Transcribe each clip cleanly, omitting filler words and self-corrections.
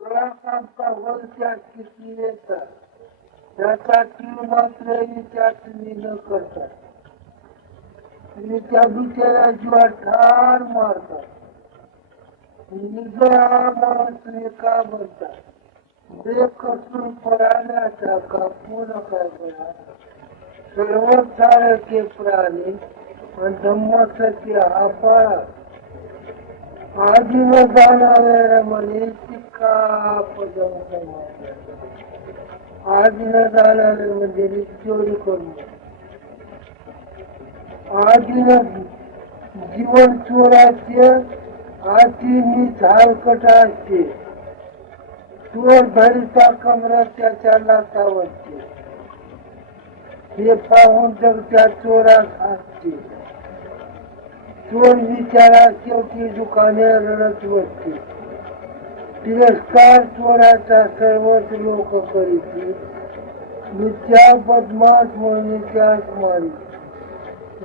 आपका वर्षा किती येतात त्याचा तीळ मात्र त्यात न करतात आणि त्या बिचाऱ्या जीवा ठार मारतात. निजरा माणूस का म्हणतात बेकसून प्राण्याचा का पूर्ण काय बघा सर्व सारखे प्राणी आणि धम्मासाठी आपाळा आधी न जाणाऱ्या म्हणे शिक्का पदम आधी न जाणारे म्हणजे चोरी करून आधी न जीवन चोराचे आधी झालकट असते चोर धरिता कमरा त्याच्या लाटावरचे हे पाहून जग त्या चोरास असते चोर विचारा शेवटी दुकाने रडत बसते तिरस्कार चोराचा सर्वच लोक करीत मिथ्या बदमाश म्हणून त्यास मारी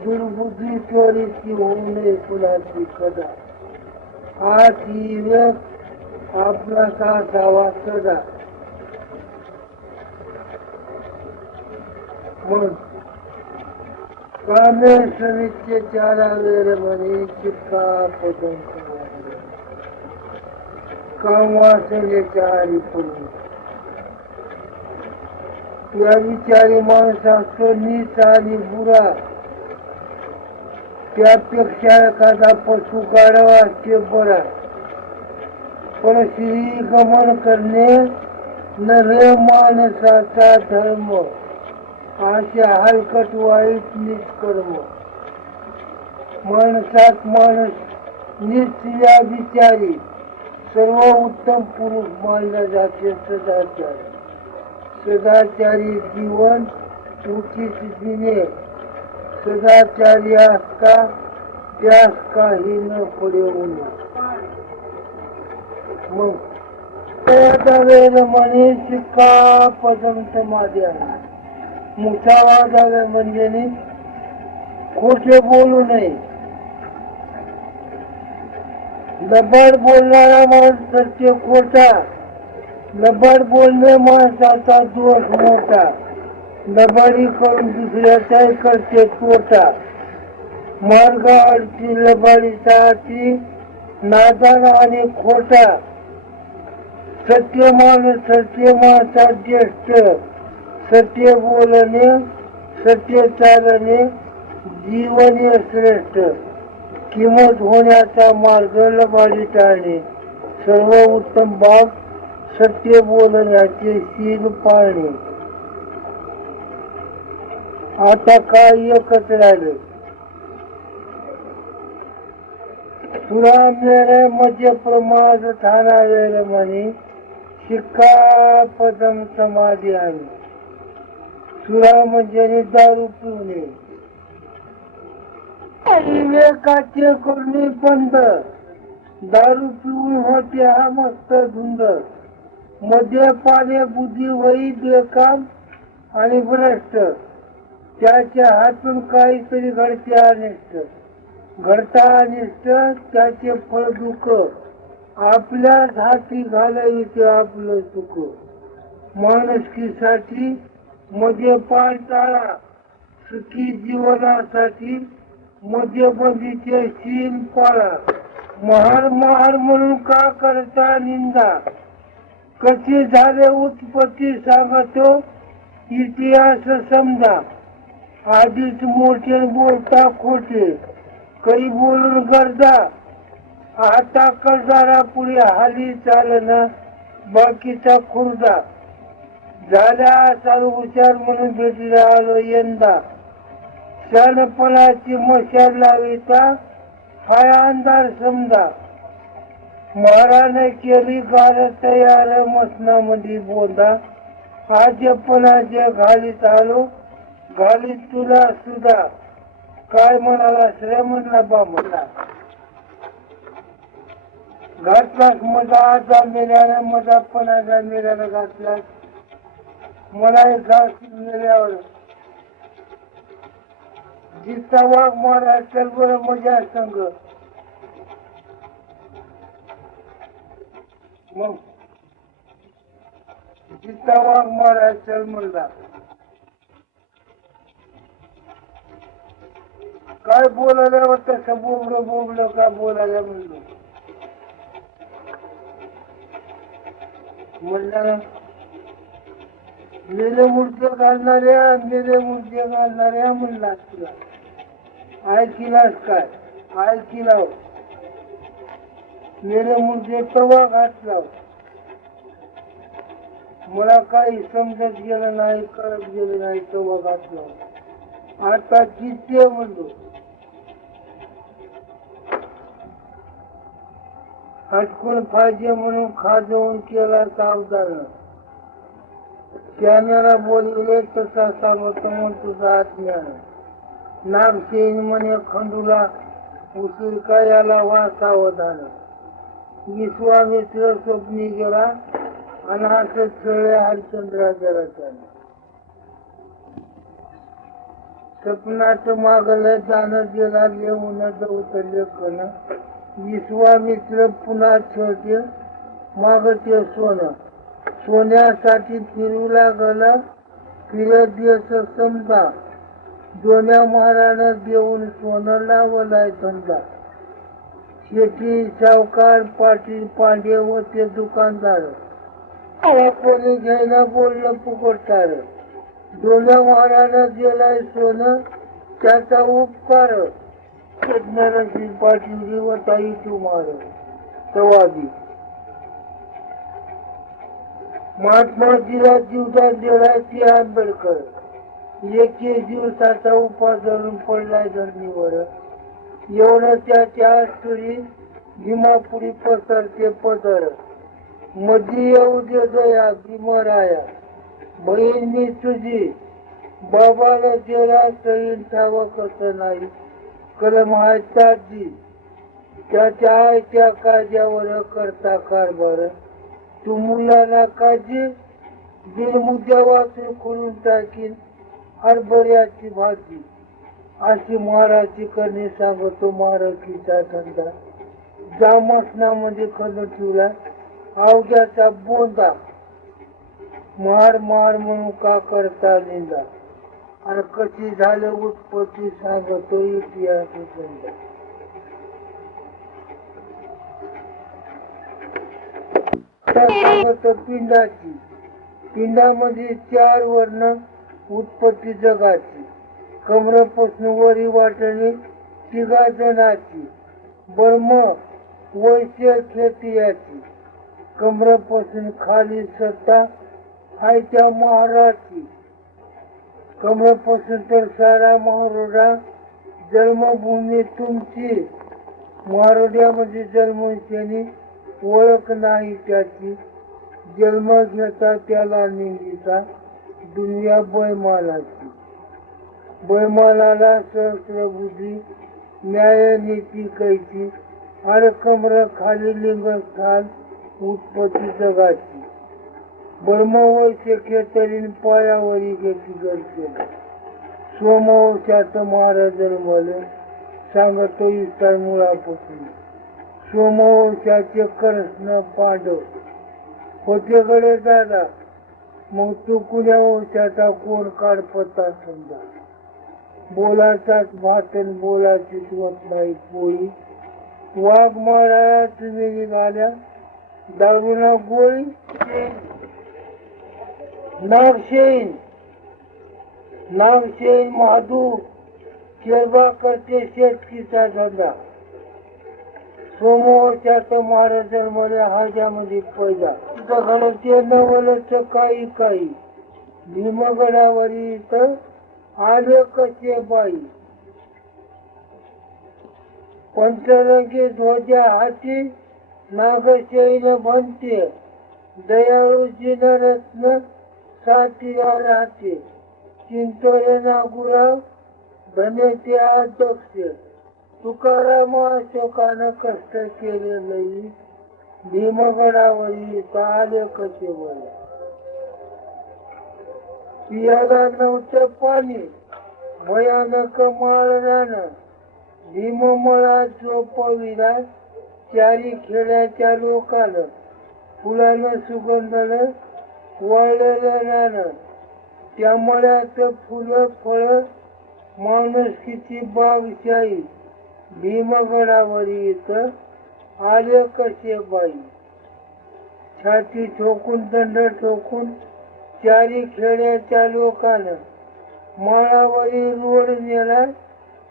दुर्बुद्धी चोरीची होऊ नये कुणाची कदा हाच विवेक आपला असावा सदा. मग कामेश्वरीचे चारा वेर म्हणे चित्ता पदम कामवासने चारी पडून या विचारी माणसाचं नीच आणि बुरा त्यापेक्षा एखादा पशु गाढवा असते बरा पण श्री गमन करणे नरे माणसाचा धर्म अशा हलकट वाईट निष्कर्म माणसात माणूस निश्चिया विचारी सर्व उत्तम पुरुष मानला जाते सदाचारी सदाचारी जीवन उचित दिने सदाचारी असता त्यास काही न पडवू मग वेळ म्हणे शिक्का पदम समाधी आहे मुसावादावे म्हणजे खोटे बोलू नये लबाड बोलणारा माणूस सत्य खोटा लबाड बोलणे माणसाचा दोष मोठा लबाडी करून दुसऱ्याचाही करते तोटा मार्ग अडची लबाडीसाठी नादान आणि खोटा सत्य माणूस सत्य माणसा ज्येष्ठ सत्य बोलणे सत्य चालणे जीवने श्रेष्ठ किंमत होण्याचा मार्ग लबाडी टाळणे सर्व उत्तम बाब सत्य बोलण्याचे शील पाळणे. आता काय एकच राहिलं तुला मेरे मध्य प्रमाद ठाणा वेळ म्हणे शिक्का पदम समाधी आली सुरा म्हणजे दारू पिवणे विवेकाचे करणे बंद दारू पिऊन होते हा मस्त धुंद मध्ये पाने बुद्धी वही बेकाम आणि भ्रष्ट त्याच्या हातून काहीतरी घडते अनिष्ट घडता अनिष्ट त्याचे फळ दुःख आपल्याच हाती घालायचे आपलं सुख माणुसकीसाठी मद्यपान टाळा सुखी जीवनासाठी मद्यबंदीचे शील पाळा महार महार म्हणून का करता निंदा कशी झाले उत्पत्ती सांगतो इतिहास समजा आधीच मोठे बोलता खोटे काही बोलून गरजा आता कर्जारा पुढे हाली चालना बाकीचा खुर्दा झाल्या चालू हुशार म्हणून भेटीला आलो यंदा शहाणपणाची मशाल लाविता हाय अंधार समजा महाराने केली गार तयार मसनामध्ये बोंदा आजपणाचे घालीत आलो घालीत तुला सुद्धा काय म्हणाला श्रमणला बाबला घातलास मजा आजा मेल्याने मजापणाचा मेल्याला घातलास मला घास मेल्यावर जिचा वाघ मारा चल बरं मजा संग मग चित्ता वाघ मारा चल म्हणला. काय बोलायला तसं बोबडं बोबडं का बोलायला म्हणलं. म्हणलं मेले मूर्ती घालणाऱ्या म्हणलास तुला ऐकिलास काय ऐकिला मेले मूर्ती तवा घातला. मला काही समजत गेलं नाही कळत गेलं नाही तवा घातला. आता चित्ते म्हणलो हटकून पाहिजे म्हणून खाजवून केला सावधान. त्याला बोलले तसा सांगतो म्हणून तुझा आत्म्यान. नागसेन म्हणे खंडूला उशीर का याला वा सावधान. विश्वामित्र स्वप्नी गेला आणि असं खेळले हरिश्चंद्राच्या. स्वप्नात मागलं जाणं गेला लिहून उतरले कण. विश्वामित्र पुन्हा खेळते मागते सोनं. सोन्यासाठी फिरू लागला फिरत दिवस समजा. दोन्या महाराला देऊन सोनं लावलाय धंदा. शेती सावकार पाटील पांडे होते दुकानदार. कोणी घ्यायला बोललं फुकटणार. दोन्या महाराला दिलाय सोनं त्याचा उपकार. पाटील वताई तुम्हार तवाबी. महात्माजीला जीवदान दिलाय ती आंबेडकर. एकवीस दिवसाचा उपास धरून पडलाय धरणीवर. एवढं त्याच्या स्त्री भीमापुरी पसरते पदर. मधी येऊ दे दया भीमराया. बहीण मी तुझी बाबाला दिला सैन ठाव कसं नाही. कलम आहे ताजी त्याच्या आयत्या काळजावर करता कारभार. तू मुलाला काळजी बिन मुद्द्या वाचून खोलून टाकीन हरभऱ्याची भाजी. अशी महाराची करणे सांगतो महाराजीचा धंदा. जामसनामध्ये खंड ठेवला अवघ्याचा बोंदा. मार मार म्हणून का करता निंदा. आणि कशी झालं उत्पत्ती सांगतो इतिहास. सांगतो पिंडाची. पिंडामध्ये 4 वर्ण उत्पत्ती जगाची. कमरापासून वरी वाटणे 3 जणाची. ब्रह्म वैश्य खेतियाची. कमरापासून खाली सत्ता हाय त्या महाराची. कमरापासून तर सारा महारोडा जन्मभूमी तुमची. महारोड्यामध्ये जन्मशनी ओळख नाही त्याची. जन्म घेता त्याला निंदिता दुनिया बैमालाची. बैमालाला सहस्र बुद्धी न्याय नीती कैची. अरे कमर खाली लिंगस्थान उत्पत्ती जगाची. ब्रह्मवैश्य खेतरीन पायावरी घेतली गरजे. सोमवंशात महाराज जन्मले सांगतो इस्तार मुळापासून. सोमवंशाचे कृष्ण पांडव होते गडे दादा. मग तू कुण्या वंशाचा कोण काढपता समजा. बोलाचाच भातन बोलाची होत नाही पोळी. वाघ माराया तुम्ही निघाल्या दारूना गोळी. नागशेन नागशेन महादू शेरबा करते शेतकीचा धंदा. सोमवंशात महाराज जन्मले हाज्यामध्ये पैदा. घडते नवलच काही काही. भीमगडावरी इथं आले कसे बाई. पंचरंगी ध्वजा हाती नागशैन म्हणते. दयाळूजी रत्न साथीला राहते. चिंतोरे नागुराव धन्यते अध्यक्ष. तुकाराम अशोकानं कष्ट केले नाही. भीमगडावरी आले कसे वय. पियाला नव्हतं पाणी भयानक माळरानं. भीममळा झोपविला चारी खेड्याच्या लोकाला. फुलानं सुगंधलं वाळलेलं रान त्या मळ्यात फुलं फळ माणुसकीची बागशाही भीमगडावर इथं आले कसे बाई. छाती ठोकून दंड ठोकून चारी खेड्याच्या लोकांना माळावरील रोड नेला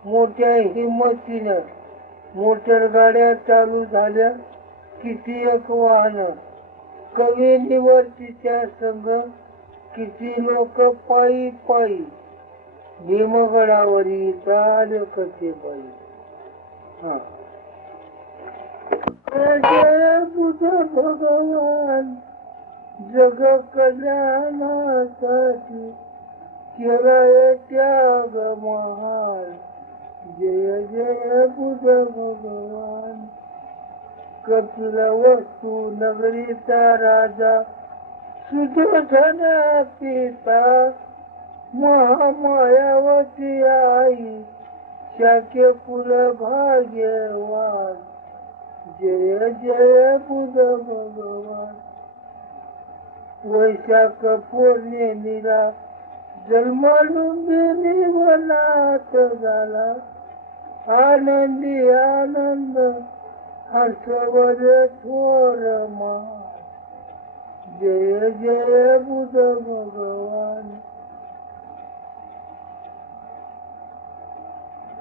मोठ्या हिंमतीनं. मोटर गाड्या चालू झाल्या किती एक वाहन. कवी निवर्तीच्या संग किती लोक पायी पायी भीमगडावरी आले कसे बाई. हा जय बुद्ध भगवान जग कल्याणासाठी केलाय त्याग महान. जय जय बुद्ध भगवान. कपिल वस्तू नगरीचा राजा सुदोधन पिता महामायावती आई शाक्य कुल भाग्यवान. जय जय बुद्ध भगवान. वैशाख पौर्णिमेला जन्मालुंबिनी वनात झाला आनंदी आनंद हर्षवर थोर मान. जय जय बुद्ध भगवान.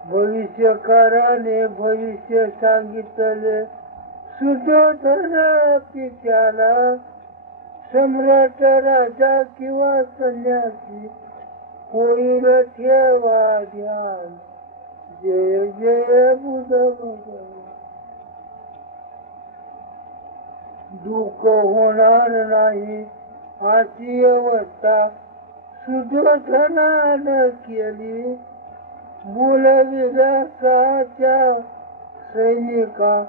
भविष्यकाराने भविष्य सांगितले सुदोधन पित्याला सम्राट राजा किंवा संन्यासी होईल ठेवा ध्यान. जय जय बुद्ध भगवान. दुःख होणार नाही अशी अवस्था सुदोधनानं केली. बोलविला साच्या सैनिका